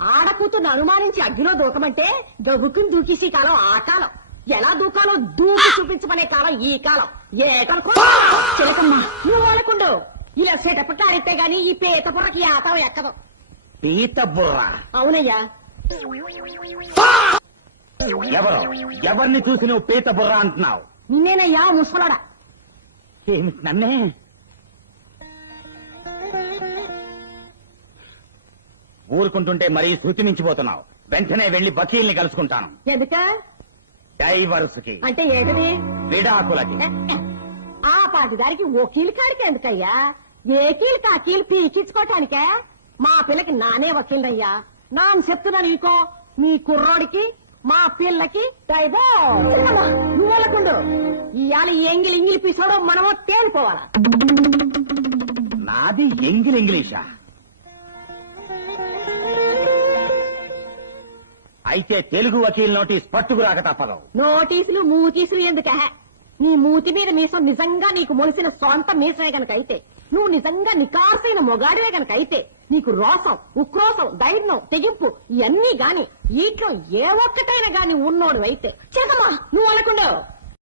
ఆడకూతుర్ని అనుమానించి అగ్గిలో దూకమంటే దొగుకుని దూకేసి కాలం ఆ కాలం, ఎలా దూకాలో దూకి చూపించమనే కాలం ఈ కాలం. చిలకమ్మా నువ్వు వాళ్ళకుండు, ఇలా సెటప కారెత్తే గాని ఈ పీత బుర్రకి ఆతం ఎక్కదు. పీత బుర్ర? అవునయ్యా. ఎవరిని చూసి నువ్వు పీత బుర్ర అంటున్నావు? నిన్నేనయ్యా ముసలాడా. ఏమిటి నన్నే? ఊరుకుంటుంటే మరీ శృతి మించిపోతున్నావు. వెంటనే వెళ్లి వకీల్ని కలుసుకుంటాను. ఎందుక? డైవర్స్ కి. అంటే ఏంటది? విడాకులకి. ఆ పాటిదారికి వకీలు కాడికి ఎందుకయ్యా? ఏకీలు కాకీలు పీకించుకోవటానికే? మా పిల్లకి నానే వకీలయ్యా. నాన్న చెప్తున్నాను ఇంకో, మీ కుర్రోడికి మా పిల్లకి నువ్వు వాళ్ళకుండు. ఇవాళ ఎంగిలి ఇంగిలి పీసోడో మనమో తేలిపోవాలా. నాది ఎంగిలి ఇంగ్లీషా? అయితే తెలుగు వకీల్ నోటీస్ పట్టుకురాక తప్పదు. నోటీసులు మూతీసులు ఎందుక? నీ మూతి మీద మీసం నిజంగా నీకు మొలిసిన సొంత మీసమే గనకైతే, నువ్వు నిజంగా నికార్సైన మొగాడివే గనకైతే, నీకు రోసం, ఉక్రోసం, ధైర్యం, తెగింపు ఇవన్నీ గాని వీటిలో ఏ ఒక్కటైనా గాని ఉన్నోడు అయితే చిలకమ్మా నువ్వు అనకుండు.